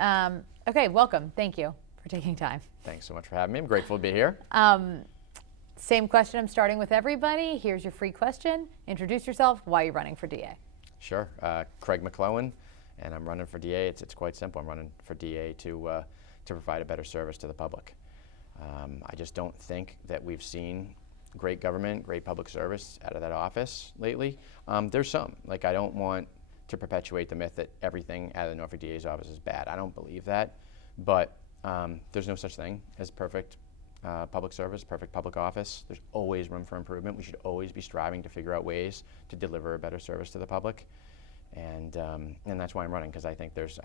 Okay, welcome. Thank you for taking time. Thanks so much for having me. I'm grateful to be here. Same question I'm starting with everybody. Here's your free question. Introduce yourself. Why are you running for DA? Sure. Craig MacLellan, and I'm running for DA. It's quite simple. I'm running for DA to provide a better service to the public. I just don't think that we've seen great government, great public service out of that office lately. There's some. Like, I don't want to perpetuate the myth that everything out of the Norfolk DA's office is bad. I don't believe that. But there's no such thing as perfect public service, perfect public office. There's always room for improvement. We should always be striving to figure out ways to deliver a better service to the public. And that's why I'm running, because I think there's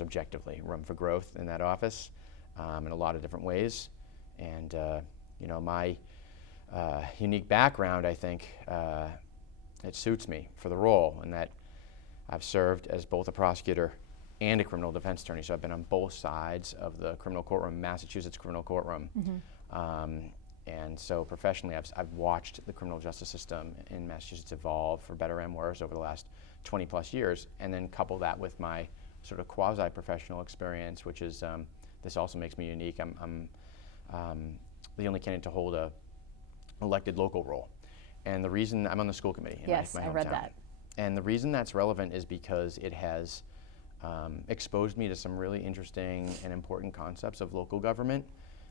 objectively room for growth in that office in a lot of different ways. And my unique background, I think, it suits me for the role, in that I've served as both a prosecutor and a criminal defense attorney. So I've been on both sides of the criminal courtroom, Massachusetts criminal courtroom. And so professionally, I've watched the criminal justice system in Massachusetts evolve, for better and worse, over the last 20 plus years, and then couple that with my sort of quasi-professional experience, which is, this also makes me unique. I'm the only candidate to hold a elected local role. And the reason, I'm on the school committee in my hometown. I read that. And the reason that's relevant is because it has exposed me to some really interesting and important concepts of local government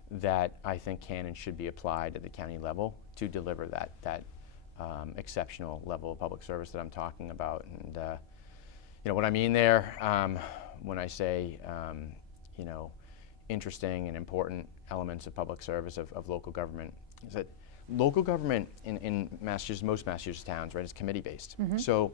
that I think can and should be applied at the county level to deliver that exceptional level of public service that I'm talking about. And what I mean there, when I say interesting and important elements of public service of local government, is that local government in Massachusetts, most Massachusetts towns, right, is committee-based. So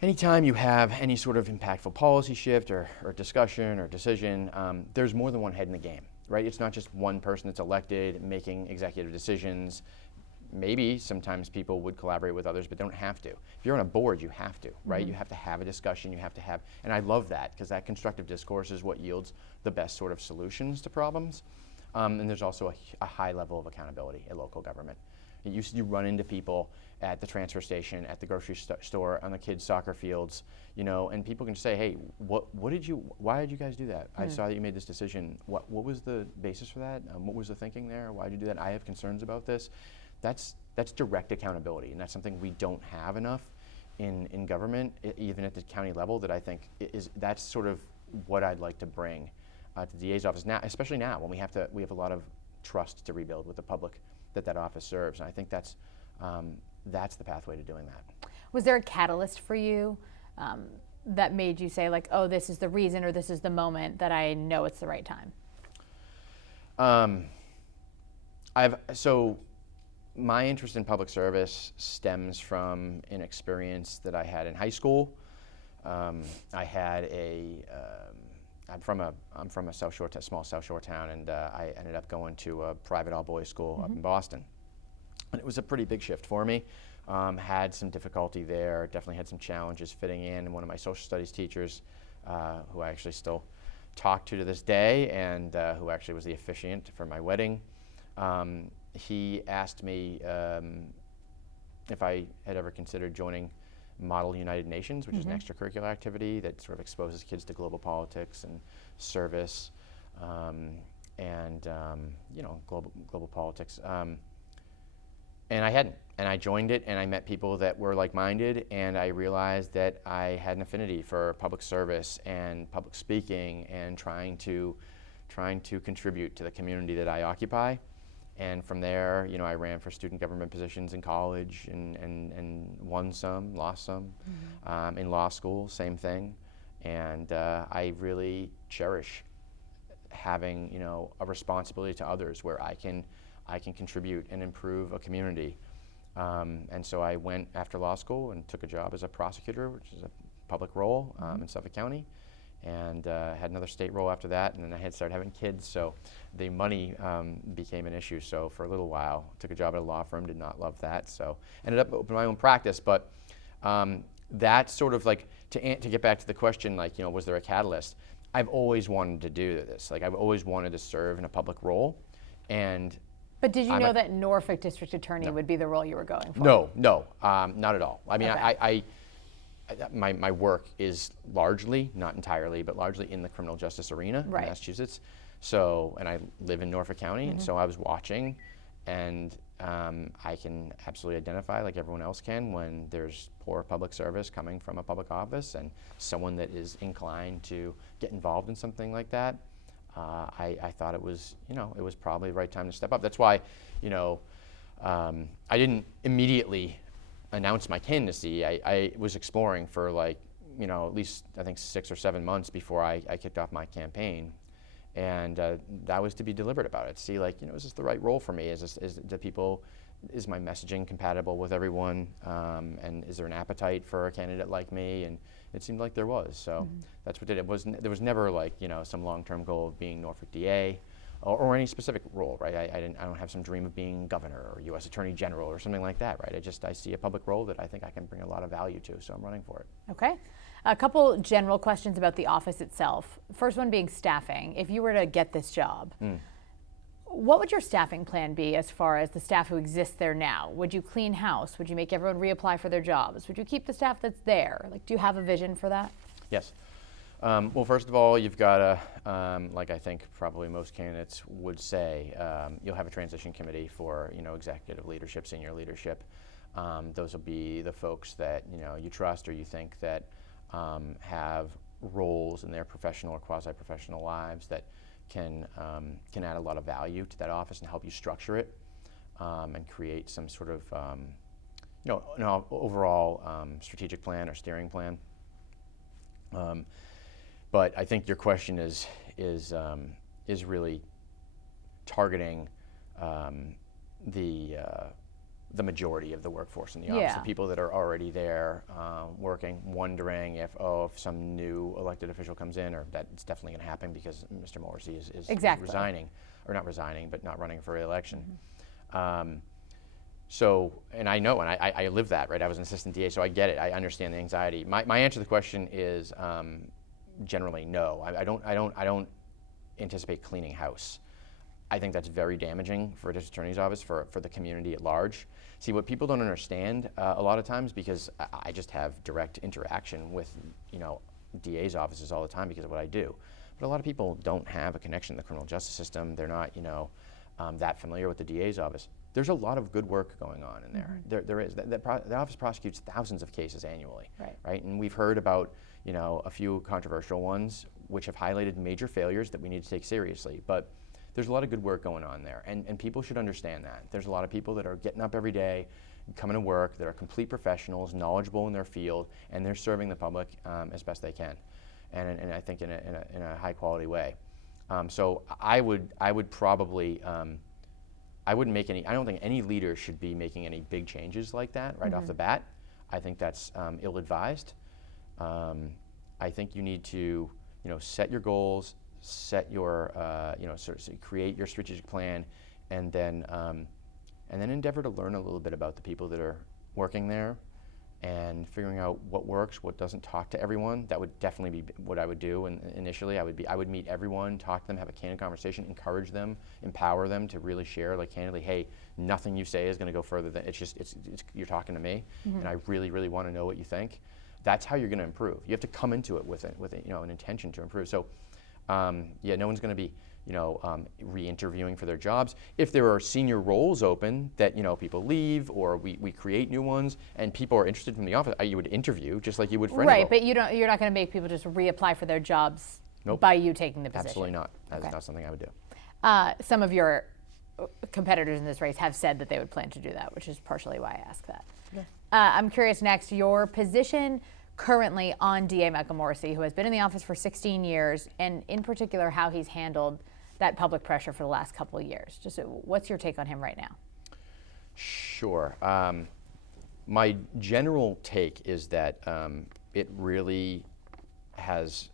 anytime you have any sort of impactful policy shift or discussion or decision, there's more than one head in the game, right? It's not just one person that's elected making executive decisions. Maybe sometimes people would collaborate with others, but they don't have to. If you're on a board, you have to, right? You have to have a discussion, you have to have, and I love that, because that constructive discourse is what yields the best sort of solutions to problems. And there's also a high level of accountability in local government. You run into people at the transfer station, at the grocery store, on the kids' soccer fields, and people can say, hey, why did you guys do that? I saw that you made this decision. What was the basis for that? What was the thinking there? Why did you do that? I have concerns about this. That's direct accountability, and that's something we don't have enough in government, even at the county level, that I think that's sort of what I'd like to bring to the DA's office now, especially now when we have a lot of trust to rebuild with the public that office serves, and I think that's the pathway to doing that. Was there a catalyst for you that made you say, like, oh, this is the reason, or this is the moment that I know it's the right time? So my interest in public service stems from an experience that I had in high school. I had I'm from a South Shore, small South Shore town, and I ended up going to a private all-boys school up in Boston. And it was a pretty big shift for me. Had some difficulty there, definitely had some challenges fitting in. And one of my social studies teachers, who I actually still talk to this day, and who actually was the officiant for my wedding, he asked me if I had ever considered joining Model United Nations, which is an extracurricular activity that sort of exposes kids to global politics and service, and global politics. And I hadn't, and I joined it, and I met people that were like-minded, and I realized that I had an affinity for public service and public speaking and trying to contribute to the community that I occupy. And from there, I ran for student government positions in college and won some, lost some. In law school, same thing. And I really cherish having, a responsibility to others where I can contribute and improve a community. And so I went after law school and took a job as a prosecutor, which is a public role in Suffolk County. And had another state role after that, and then I had started having kids, so the money became an issue. So for a little while, took a job at a law firm, did not love that, so ended up opening my own practice. But that's sort of like, to get back to the question, like, was there a catalyst? I've always wanted to do this. Like, I've always wanted to serve in a public role, and But did you know that Norfolk District Attorney would be the role you were going for? No, not at all. I mean, Okay. my work is largely, not entirely, but largely in the criminal justice arena Right. in Massachusetts. So, and I live in Norfolk County, and so I was watching, and I can absolutely identify, like everyone else can, when there's poor public service coming from a public office, and someone that is inclined to get involved in something like that. I thought it was, it was probably the right time to step up. That's why, I didn't immediately announce my candidacy. I was exploring for at least I think 6 or 7 months before I kicked off my campaign. And that was to be deliberate about it. See, is this the right role for me? Is my messaging compatible with everyone? And is there an appetite for a candidate like me? And it seemed like there was. So that's what did it. There was never some long-term goal of being Norfolk DA or any specific role, right? I don't have some dream of being governor or U.S. Attorney General or something like that, right? I see a public role that I think I can bring a lot of value to, so I'm running for it. Okay. A couple general questions about the office itself. First one being staffing. If you were to get this job, what would your staffing plan be as far as the staff who exists there now? Would you clean house? Would you make everyone reapply for their jobs? Would you keep the staff that's there? Do you have a vision for that? Yes. Well, first of all, you've got to, like I think probably most candidates would say, you'll have a transition committee for executive leadership, senior leadership. Those will be the folks that you trust or you think that have roles in their professional or quasi-professional lives that can add a lot of value to that office and help you structure it and create some sort of an overall strategic plan or steering plan. But I think your question is really targeting the majority of the workforce in the office, the people that are already there working, wondering if some new elected official comes in, or that's definitely going to happen because Mr. Morrissey is resigning, or not resigning, but not running for re-election. So, and I know, and I live that, right? I was an assistant DA, so I get it. I understand the anxiety. My answer to the question is generally no. I don't anticipate cleaning house. I think that's very damaging for a district attorney's office, for the community at large. See, what people don't understand a lot of times, because I just have direct interaction with DA's offices all the time because of what I do. But a lot of people don't have a connection to the criminal justice system. They're not that familiar with the DA's office. There's a lot of good work going on in there. There is. The office prosecutes thousands of cases annually, right? And we've heard about a few controversial ones which have highlighted major failures that we need to take seriously. But there's a lot of good work going on there, and people should understand that. There's a lot of people that are getting up every day, coming to work, that are complete professionals, knowledgeable in their field, and they're serving the public as best they can, and I think in a high quality way. So I would probably I wouldn't make any. I don't think any leader should be making any big changes like that right off the bat. I think that's ill-advised. I think you need to set your goals, set your create your strategic plan, and then endeavor to learn a little bit about the people that are working there, and figuring out what works, what doesn't. Talk to everyone. That would definitely be what I would do. And initially, I would meet everyone, talk to them, have a candid conversation, encourage them, empower them to really share, candidly, hey, nothing you say is going to go further than it's you're talking to me, and I really, really want to know what you think. That's how you're going to improve. You have to come into it with an intention to improve. So, no one's going to be re-interviewing for their jobs. If there are senior roles open that people leave, or we create new ones, and people are interested from the office, you would interview just like you would for any role. But you're not going to make people just reapply for their jobs Nope. by you taking the position. Absolutely not. That's not something I would do. Some of your competitors in this race have said that they would plan to do that, which is partially why I asked that. Okay. I'm curious next, your position currently on DA Michael Morrissey, who has been in the office for 16 years, and in particular how he's handled that public pressure for the last couple of years. Just what's your take on him right now? Sure. My general take is that it really has,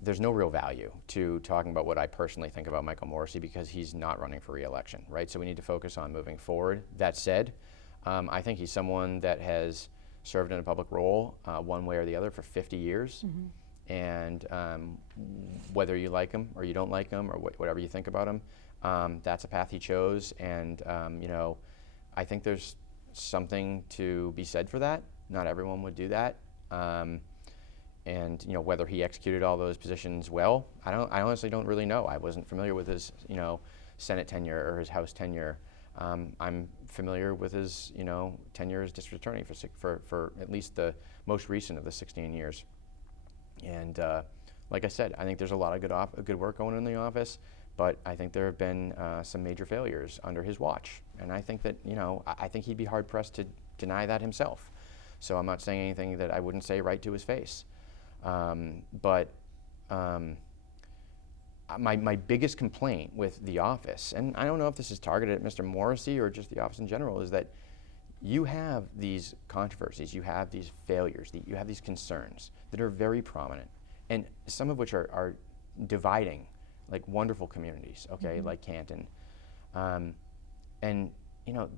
there's no real value to talking about what I personally think about Michael Morrissey, because he's not running for re-election, right? So we need to focus on moving forward. That said, I think he's someone that has served in a public role one way or the other for 50 years. And whether you like him or you don't like him, or whatever you think about him, that's a path he chose. And I think there's something to be said for that. Not everyone would do that. And whether he executed all those positions well, I honestly don't really know. I wasn't familiar with his Senate tenure or his House tenure. I'm familiar with his tenure as district attorney for at least the most recent of the 16 years. And like I said, I think there's a lot of good work going on in the office, but I think there have been some major failures under his watch. And I think that I think he'd be hard pressed to deny that himself. So I'm not saying anything that I wouldn't say right to his face. But my biggest complaint with the office, and I don't know if this is targeted at Mr. Morrissey or just the office in general, is that you have these controversies, you have these failures, you have these concerns that are very prominent, and some of which are dividing, like wonderful communities, okay, like Canton. And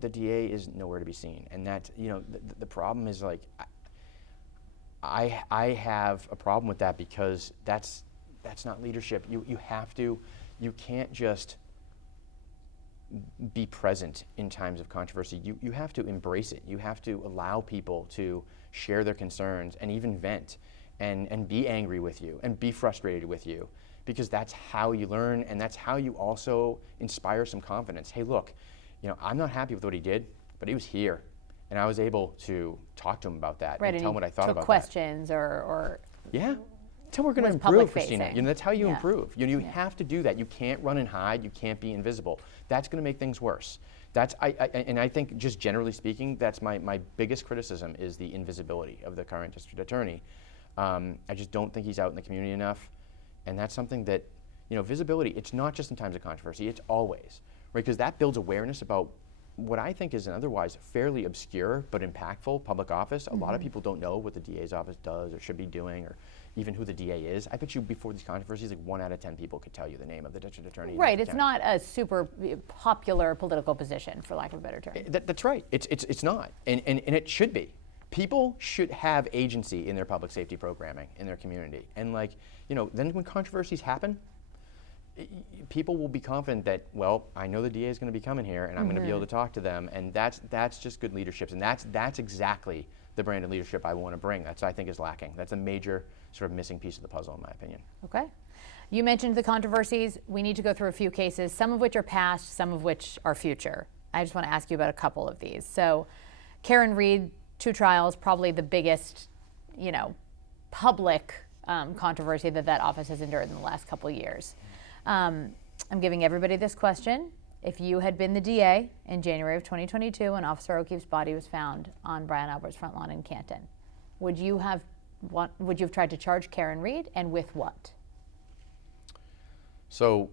the DA is nowhere to be seen, and that the problem is like, I have a problem with that because that's not leadership. You can't just be present in times of controversy. You have to embrace it. You have to allow people to share their concerns and even vent and be angry with you and be frustrated with you, because that's how you learn, and that's how you also inspire some confidence. Hey, look, I'm not happy with what he did, but he was here. And I was able to talk to him about that and tell him what I thought about that. Questions or yeah. That's how we're going to improve, Kristina. That's how you improve. You have to do that. You can't run and hide. You can't be invisible. That's going to make things worse. And I think, just generally speaking, that's my biggest criticism, is the invisibility of the current district attorney. I just don't think he's out in the community enough. And that's something that, visibility, it's not just in times of controversy, it's always, right? Because that builds awareness about what I think is an otherwise fairly obscure but impactful public office. A lot of people don't know what the DA's office does or should be doing, or even who the DA is. I bet you before these controversies, like 1 out of 10 people could tell you the name of the district attorney. Right, it's not a super popular political position, for lack of a better term. That's right, it's not, and it should be. People should have agency in their public safety programming in their community. And then when controversies happen, people will be confident that, well, I know the DA is going to be coming here, and I'm going to be able to talk to them, and that's just good leadership, and that's exactly the brand of leadership I want to bring. That's, I think, is lacking. That's a major sort of missing piece of the puzzle, in my opinion. Okay. You mentioned the controversies. We need to go through a few cases, some of which are past, some of which are future. I just want to ask you about a couple of these. So, Karen Reed, 2 trials, probably the biggest, public controversy that office has endured in the last couple of years. I'm giving everybody this question. If you had been the DA in January of 2022 when Officer O'Keefe's body was found on Brian Albert's front lawn in Canton, would you have tried to charge Karen Reed, and with what? So,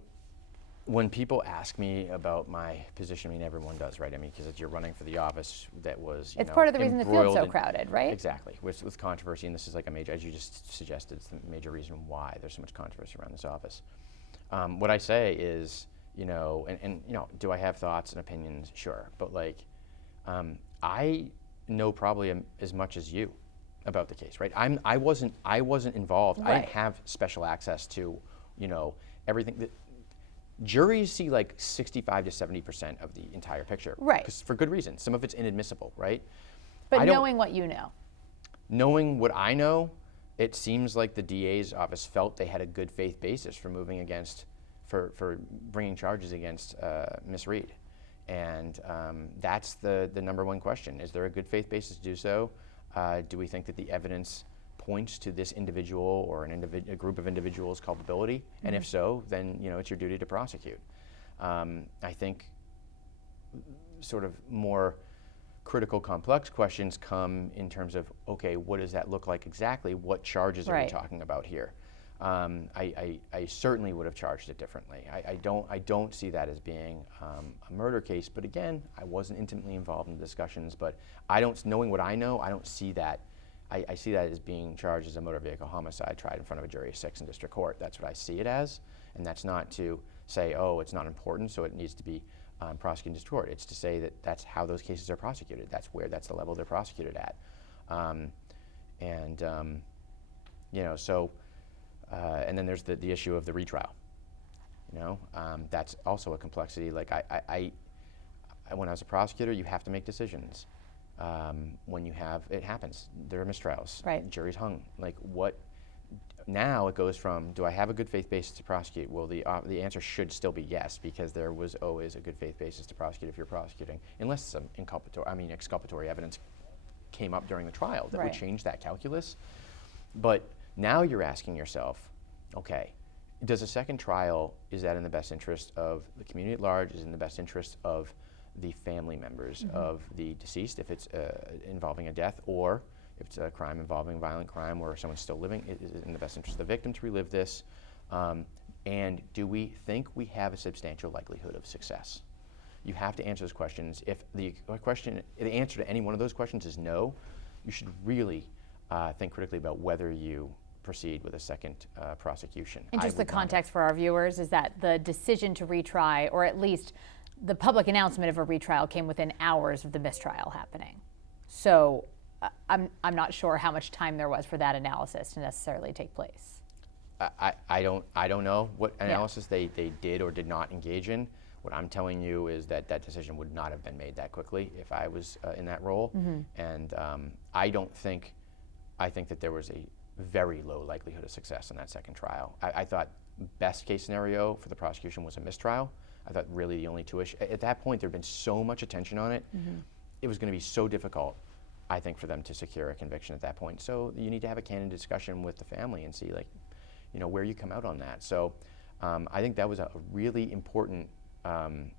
when people ask me about my position, everyone does, right? Because you're running for the office that was, it's part of the reason the field's so crowded, right? Exactly, with controversy, and this is like a major, as you just suggested, it's the major reason why there's so much controversy around this office. What I say is, do I have thoughts and opinions? Sure, but I know probably as much as you about the case, right? I wasn't involved. Right. I didn't have special access to, everything that. Juries see 65 to 70% of the entire picture, right? Because for good reason. Some of it's inadmissible, right? But knowing what you know, knowing what I know, it seems like the DA's office felt they had a good faith basis for for bringing charges against Ms. Reed, and that's the number one question: is there a good faith basis to do so? Do we think that the evidence points to this individual or a group of individuals' culpability? And if so, then it's your duty to prosecute. I think sort of more critical, complex questions come in terms of, okay, what does that look like exactly? What charges are we talking about here? I certainly would have charged it differently. I don't see that as being a murder case. But again, I wasn't intimately involved in the discussions. But knowing what I know, I don't see that. I see that as being charged as a motor vehicle homicide tried in front of a jury of 6 in district court. That's what I see it as, and that's not to say, oh, it's not important, so it needs to be prosecuted in district court. It's to say that that's how those cases are prosecuted. That's the level they're prosecuted at, and then there's the issue of the retrial. That's also a complexity. When I was a prosecutor, you have to make decisions. when you have, it happens, there are mistrials. Right. Jury's hung. Like what, now it goes from, do I have a good faith basis to prosecute? Well, the answer should still be yes, because there was always a good faith basis to prosecute if you're prosecuting, unless some exculpatory evidence came up during the trial that would change that calculus. But now you're asking yourself, okay, does a second trial, is that in the best interest of the community at large? Is it in the best interest of the family members of the deceased, if it's involving a death, or if it's a crime involving violent crime where someone's still living? Is it in the best interest of the victim to relive this? And do we think we have a substantial likelihood of success? You have to answer those questions. If the answer to any one of those questions is no, you should really think critically about whether you proceed with a second prosecution. And just the context for our viewers is that the decision to retry, or at least the public announcement of a retrial, came within hours of the mistrial happening. So I'm not sure how much time there was for that analysis to necessarily take place. I don't know what analysis they did or did not engage in. What I'm telling you is that that decision would not have been made that quickly if I was in that role. And I think that there was a very low likelihood of success in that second trial. I thought best case scenario for the prosecution was a mistrial. I thought really the only two issues, at that point there had been so much attention on it, it was going to be so difficult, I think, for them to secure a conviction at that point. So you need to have a candid discussion with the family and see, like, where you come out on that. So I think that was a really important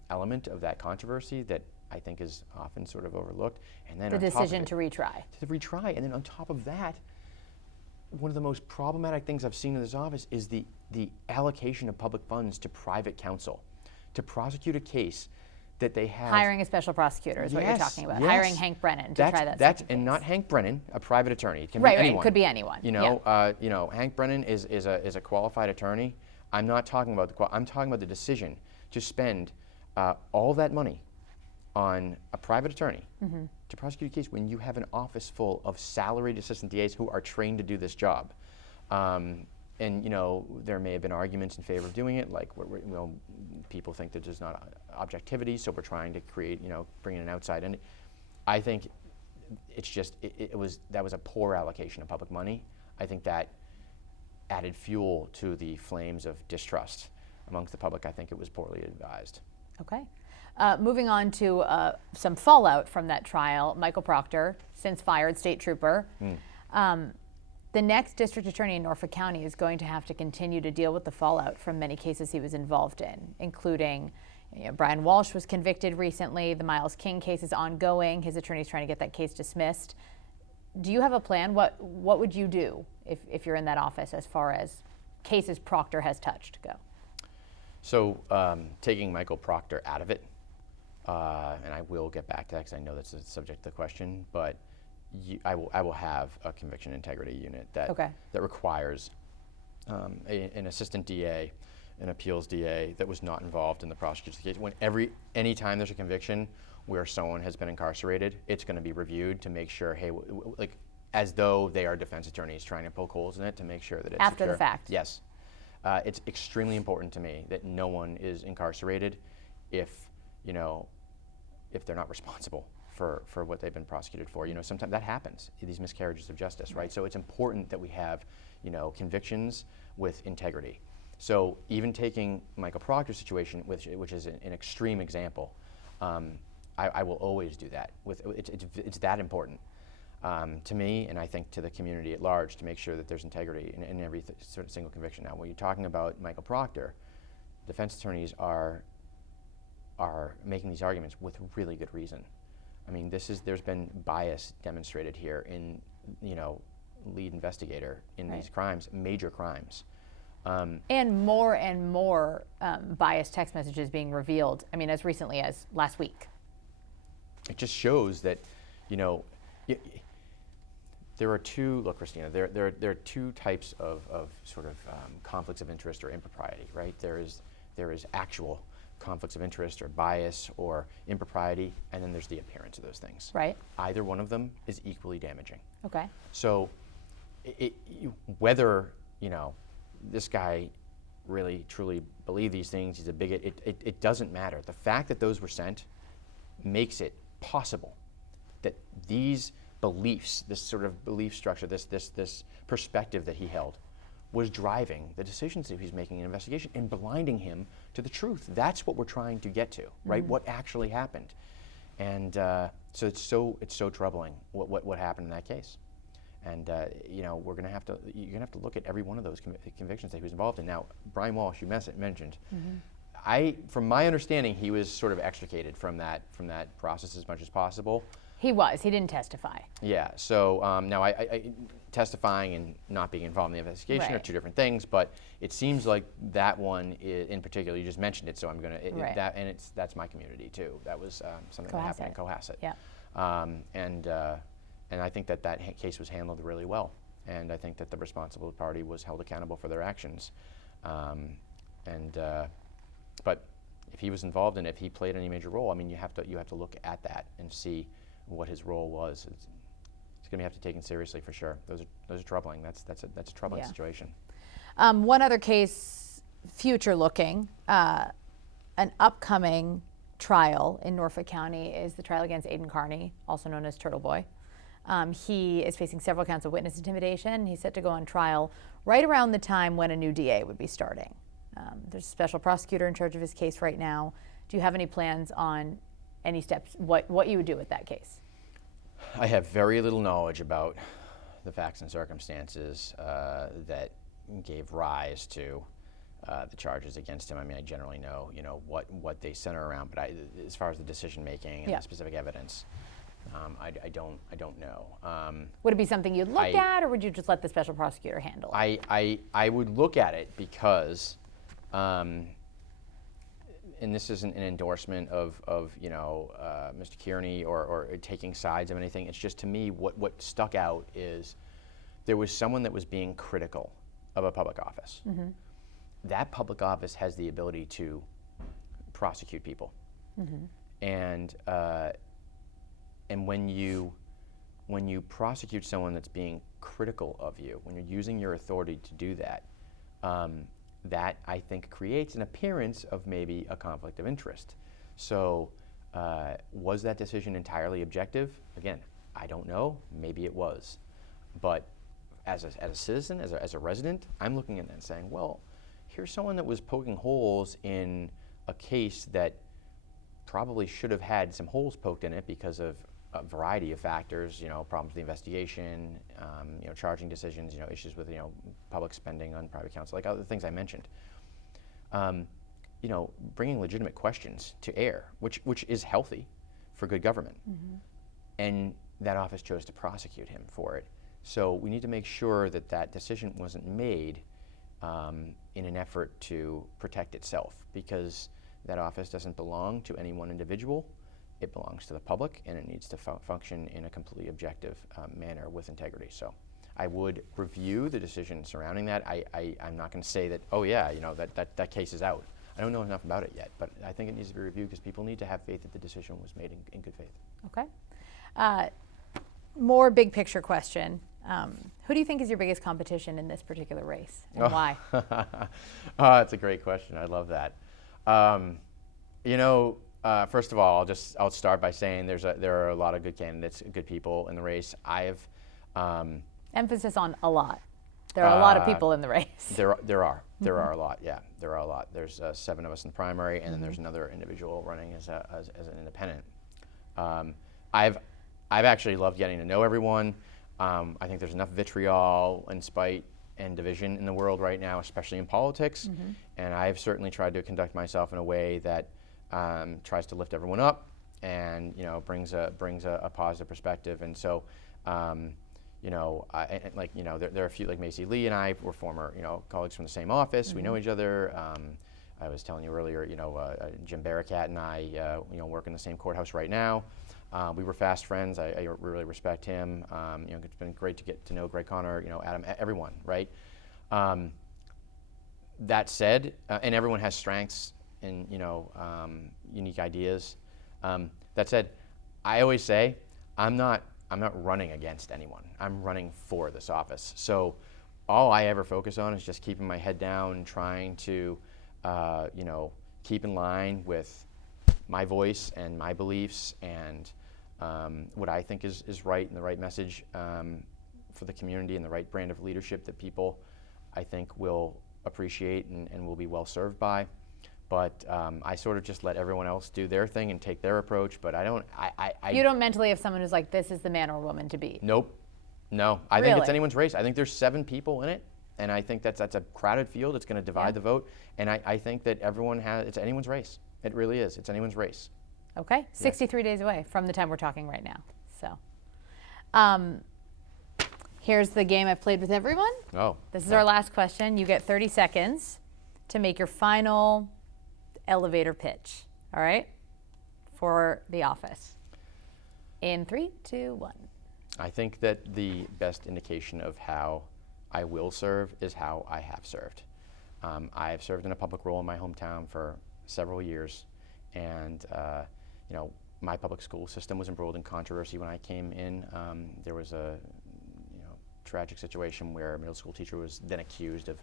element of that controversy that I think is often sort of overlooked. And then the decision to retry. To retry, and then on top of that, one of the most problematic things I've seen in this office is the allocation of public funds to private counsel to prosecute a case that they have. Hiring a special prosecutor is what you're talking about. Yes. Hiring Hank Brennan to try that. And not Hank Brennan, a private attorney. It can be anyone. anyone. Right, could be anyone. Hank Brennan is a qualified attorney. I'm not talking about I'm talking about the decision to spend all that money on a private attorney to prosecute a case when you have an office full of salaried assistant DAs who are trained to do this job. And there may have been arguments in favor of doing it, like people think that there's not objectivity, so we're trying to create, bring in an outside. And I think it's just that was a poor allocation of public money. I think that added fuel to the flames of distrust amongst the public. I think it was poorly advised. Okay. Moving on to some fallout from that trial, Michael Proctor, since fired state trooper. The next district attorney in Norfolk County is going to have to continue to deal with the fallout from many cases he was involved in, including Brian Walsh was convicted recently. The Miles King case is ongoing. His attorney's trying to get that case dismissed. Do you have a plan? What would you do if you're in that office as far as cases Proctor has touched go? So taking Michael Proctor out of it, and I will get back to that because I know that's the subject of the question, but I will have a conviction integrity unit that requires an assistant DA, an appeals DA that was not involved in the prosecution case. Any time there's a conviction where someone has been incarcerated, it's going to be reviewed to make sure, hey, like as though they are defense attorneys trying to poke holes in it to make sure that it's after secure. The fact. Yes, it's extremely important to me that no one is incarcerated if they're not responsible for what they've been prosecuted for. Sometimes that happens, these miscarriages of justice, right? So it's important that we have, convictions with integrity. So even taking Michael Proctor's situation, which is an extreme example, I will always do that. It's that important to me, and I think to the community at large, to make sure that there's integrity in every sort of single conviction. Now, when you're talking about Michael Proctor, defense attorneys are making these arguments with really good reason. I mean, there's been bias demonstrated here in, lead investigator in these crimes, major crimes. And more biased text messages being revealed, I mean, as recently as last week. It just shows that, there are two, look, Kristina, there are two types of sort of conflicts of interest or impropriety, right? There is actual conflicts of interest or bias or impropriety, and then there's the appearance of those things. Right. Either one of them is equally damaging. Okay. So whether, this guy really truly believed these things, he's a bigot, it doesn't matter. The fact that those were sent makes it possible that these beliefs, this sort of belief structure, this perspective that he held, was driving the decisions that he's making in an investigation and blinding him to the truth. That's what we're trying to get to, right? What actually happened, and so it's so troubling what happened in that case. And you're going to have to look at every one of those convictions that he was involved in. Now, Brian Walsh, you mentioned, from my understanding, he was sort of extricated from that process as much as possible. He was. He didn't testify. Yeah. So now, I testifying and not being involved in the investigation are two different things. But it seems like that one in particular, you just mentioned it, so I'm going to that's my community too. That was something that happened in Cohasset. Yeah. And I think that case was handled really well, and I think that the responsible party was held accountable for their actions. But if he was involved and if he played any major role, I mean, you have to look at that and see what his role was. It's going to have to be taken seriously for sure. Those are troubling. That's a troubling situation. One other case, future looking, an upcoming trial in Norfolk County is the trial against Aiden Carney, also known as Turtleboy. He is facing several counts of witness intimidation. He's set to go on trial right around the time when a new DA would be starting. There's a special prosecutor in charge of his case right now. Do you have any plans on any steps, what you would do with that case? I have very little knowledge about the facts and circumstances that gave rise to the charges against him. I mean, I generally know, what they center around, but as far as the decision making and the specific evidence, I don't know. Would it be something you'd look at, or would you just let the special prosecutor handle it? I would look at it because, and this isn't an endorsement of Mr. Kearney or taking sides of anything. It's just, to me, what stuck out is there was someone that was being critical of a public office. That public office has the ability to prosecute people, and when you prosecute someone that's being critical of you, when you're using your authority to do that, that I think creates an appearance of maybe a conflict of interest. So was that decision entirely objective? Again, I don't know. Maybe it was. But as a citizen, as a resident, I'm looking at that and saying, well, here's someone that was poking holes in a case that probably should have had some holes poked in it because of a variety of factors, problems with the investigation, charging decisions, issues with, public spending on private counsel, like other things I mentioned. Bringing legitimate questions to air, which is healthy for good government. And that office chose to prosecute him for it. So we need to make sure that that decision wasn't made in an effort to protect itself, because that office doesn't belong to any one individual. It belongs to the public, and it needs to function in a completely objective manner with integrity. So I would review the decision surrounding that. I'm not going to say that, oh yeah, that case is out. I don't know enough about it yet, but I think it needs to be reviewed because people need to have faith that the decision was made in good faith. Okay. More big picture question. Who do you think is your biggest competition in this particular race, and why? That's a great question. I love that. First of all, I'll start by saying there are a lot of good candidates, good people in the race. Emphasis on a lot. There are a lot of people in the race. There are a lot. Yeah, there are a lot. There's 7 of us in the primary, and then there's another individual running as an independent. I've actually loved getting to know everyone. I think there's enough vitriol and spite and division in the world right now, especially in politics. And I've certainly tried to conduct myself in a way that tries to lift everyone up and brings a positive perspective. And so there are a few, like Macy Lee and I were former colleagues from the same office. We know each other. I was telling you earlier, Jim Barakat and I work in the same courthouse right now. We were fast friends. I really respect him. It's been great to get to know Greg Connor, Adam, everyone, right? That said, and everyone has strengths and unique ideas. That said, I always say I'm not running against anyone. I'm running for this office. So all I ever focus on is just keeping my head down and trying to keep in line with my voice and my beliefs and what I think is right and the right message for the community and the right brand of leadership that people, I think, will appreciate and will be well served by. But I sort of just let everyone else do their thing and take their approach. But I don't. You don't mentally have someone who's like, this is the man or woman to beat. Nope. No. I think it's Really? anyone's race. I think there's 7 people in it, and I think that's a crowded field. It's going to divide the vote, and I think that it's anyone's race. It really is. It's anyone's race. Okay, 63 days away from the time we're talking right now. So, here's the game I've played with everyone. Oh. This is our last question. You get 30 seconds to make your final elevator pitch, all right, for the office. In 3, 2, 1. I think that the best indication of how I will serve is how I have served. I have served in a public role in my hometown for several years, and you know, my public school system was embroiled in controversy when I came in. There was a tragic situation where a middle school teacher was then accused of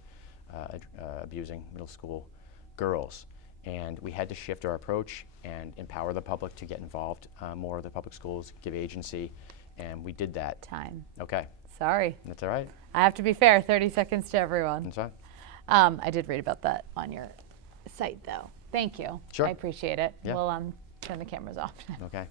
abusing middle school girls. And we had to shift our approach and empower the public to get involved more of the public schools, give agency, and we did that. Time. Okay. Sorry. That's all right. I have to be fair, 30 seconds to everyone. That's fine. I did read about that on your site, though. Thank you. Sure. I appreciate it. Yeah. We'll turn the cameras off. Okay.